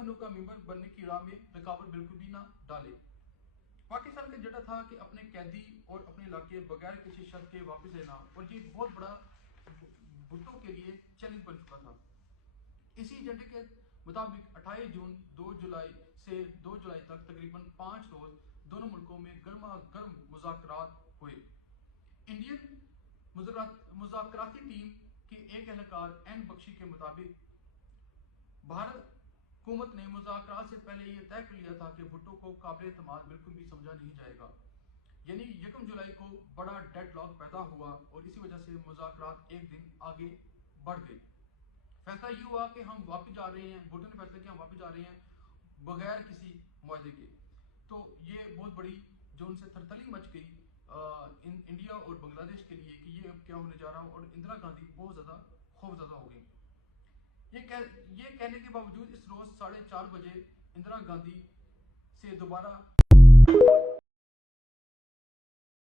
UN का member बनने की राह में रुकावट बिल्कुल भी ना डाले। पाकिस्तान का एजेंडा था कि अपने कैदी और अपने इलाके बगैर किसी शर्त के वापस लेना, और ये बहुत बड़ा भुट्टो के लिए चैलेंज बन चुका था। इसी एजेंडे के मुताबिक 28 जून 2 जुलाई से 2 जुलाई तक तकरीबन 5 रोज दोनों मुल्कों में गर्मा गर्म मुज़ाकरात हुए। इंडियन मुज़ाकराती टीम के एक एहलकार एन बख्शी के मुताबिक भारत हुकूमत ने मुज़ाकरात से पहले यह तय कर लिया था कि भुट्टो को काबिल एतमाद बिल्कुल भी समझा नहीं जाएगा। यानी 1 जुलाई को बड़ा डेडलॉक पैदा हुआ और इसी वजह से मुज़ाकरात एक दिन आगे बढ़ गए। फैसला ये हुआ कि हम वापस जा रहे हैं, भुट्टो ने फैसला किया हम वापस जा रहे हैं बगैर किसी मुआहदे के। तो ये बहुत बड़ी जो उनसे थरथली मच गई इंडिया और बांग्लादेश के लिए कि ये अब क्या होने जा रहा है, और इंदिरा गांधी बहुत ज़्यादा खौफज़दा हो गई। ये कहने के बावजूद इस रोज़ 4:30 बजे इंदिरा गांधी से दोबारा